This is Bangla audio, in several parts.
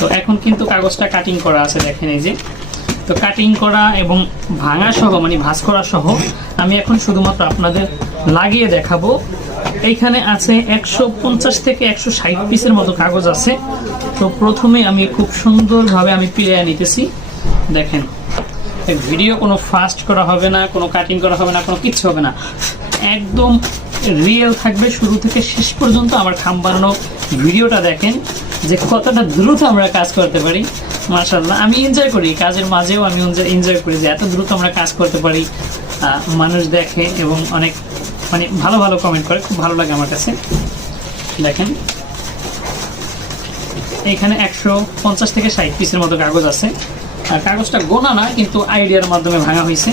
তো এখন কিন্তু কাগজটা কাটিং করা আছে, দেখেন এই যে। তো কাটিং করা এবং ভাঙা সহ মানে ভাঁজ করা সহ আমি এখন শুধুমাত্র আপনাদের লাগিয়ে দেখাবো। এইখানে আছে 150 থেকে 160 পিসের মতো কাগজ আছে। তো প্রথমে আমি খুব সুন্দরভাবে আমি পিলিয়ে নিতেছি। দেখেন, ভিডিও কোনো ফাস্ট করা হবে না, কোনো কাটিং করা হবে না, কোনো কিচ্ছু হবে না, একদম রিয়েল থাকবে শুরু থেকে শেষ পর্যন্ত। আমার খাম বানানো ভিডিওটা দেখেন যে কতটা দ্রুত আমরা কাজ করতে পারি। মাশাআল্লাহ, আমি এনজয় করি কাজের মাঝেও, আমি এনজয় করি যে এত দ্রুত আমরা কাজ করতে পারি। মানুষ দেখে এবং অনেক মানে ভালো ভালো কমেন্ট করে, খুব ভালো লাগে আমার কাছে। দেখেন এইখানে 150 থেকে 60 পিসের মতো কাগজ আছে। আর কাগজটা গোনা না, কিন্তু আইডিয়ার মাধ্যমে ভাঙা হয়েছে।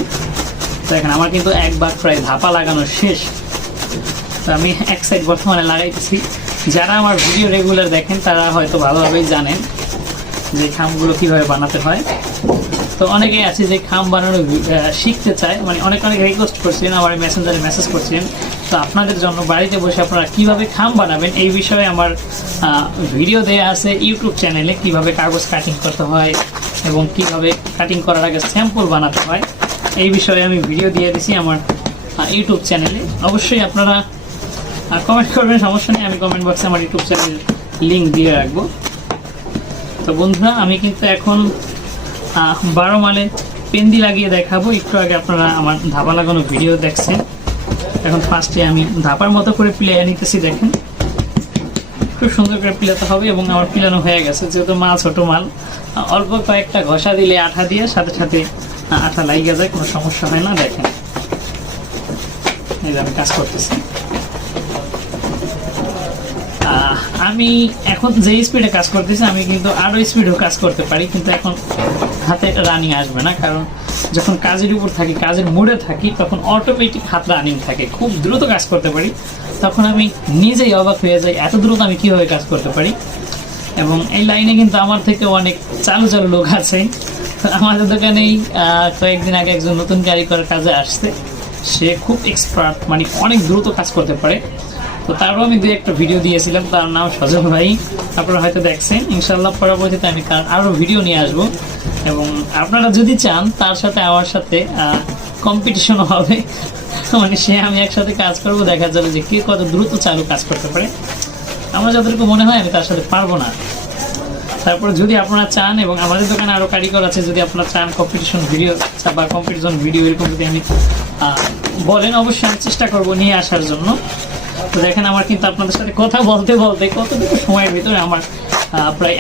দেখেন আমার কিন্তু একবার প্রায় ধাপা লাগানো শেষ। তো আমি এক সাইড বর্তমানে লাগাইতেছি। যারা আমার ভিডিও রেগুলার দেখেন তারা হয়তো ভালোভাবেই জানেন যে খামগুলো কিভাবে বানাতে হয়। তো অনেকেই আছে যে খাম বানানো শিখতে চায়, মানে অনেক রিকোয়েস্ট করছিলেন, আমার মেসেঞ্জারে মেসেজ করছিলেন। তো আপনাদের জন্য বাড়িতে বসে আপনারা কিভাবে খাম বানাবেন এই বিষয়ে আমার ভিডিও দেওয়া আছে ইউটিউব চ্যানেলে, কিভাবে কাগজ কাটিং করতে হয় এবং কিভাবে কাটিং করার আগে স্যাম্পল বানাতে হয় এই বিষয়ে আমি ভিডিও দিয়ে দিছি আমার ইউটিউব চ্যানেলে। অবশ্যই আপনারা কমেন্ট করবেন, সমস্যা নেই, আমি কমেন্ট বক্সে আমার ইউটিউব চ্যানেলের লিঙ্ক দিয়ে রাখবো। তো বন্ধুরা, আমি কিন্তু এখন 12 মালে পেন্দি লাগিয়ে দেখাবো। একটু আগে আপনারা আমার ধাপা লাগানো ভিডিও দেখছেন। এখন ফার্স্টে আমি ধাপার মতো করে প্লেয়ার নিতেছি। দেখেন খুব সুন্দর করে পিলাতে হবে এবং আমার পিলানো হয়ে গেছে। যেহেতু মাল ছোট মাল, অল্প কয়েকটা ঘষা দিলে আঠা দিয়ে সাথে সাথে আঠা লাগিয়ে যায়, কোনো সমস্যা হয় না। দেখেন এই যে আমি কাজ করতেছি। আমি এখন যে স্পিডে কাজ করতেছি আমি কিন্তু আরো স্পিডেও কাজ করতে পারি, কিন্তু এখন হাতে রানিং আসবে না। কারণ যখন কাজের উপর থাকি, কাজের মুডে থাকি, তখন অটোমেটিক হাত রানিং থাকে, খুব দ্রুত কাজ করতে পারি। তখন আমি নিজেই অবাক হয়ে যাই এত দ্রুত আমি কীভাবে কাজ করতে পারি। এবং এই লাইনে কিন্তু আমার থেকে অনেক চালু চালু লোক আছে। আমাদের দোকানেই কয়েকদিন আগে একজন নতুন কারিগর কাজে আসছে, সে খুব এক্সপার্ট, মানে অনেক দ্রুত কাজ করতে পারে। তো তারও আমি একটা ভিডিও দিয়েছিলাম, তার নাম সজল ভাই, আপনারা হয়তো দেখছেন। ইনশাল্লাহ পরবর্তীতে আমি আরও ভিডিও নিয়ে আসবো এবং আপনারা যদি চান তার সাথে আমার সাথে কম্পিটিশনও হবে, মানে সে আমি একসাথে কাজ করবো, দেখা যাবে যে কে কত দ্রুত চালু কাজ করতে পারে। আমার যতটুকু মনে হয় আমি তার সাথে পারবো না। তারপর যদি আপনারা চান, এবং আমাদের দোকানে আরও কারিগর আছে, যদি আপনারা চান কম্পিটিশন ভিডিও বা কম্পিটিশন ভিডিও এরকম যদি আমি বলেন, অবশ্যই আমি চেষ্টা করবো নিয়ে আসার জন্য। তো দেখেন আমার কিন্তু আপনাদের সাথে কথা বলতে বলতে কতটুকু সময়ের ভিতরে আমার প্রায়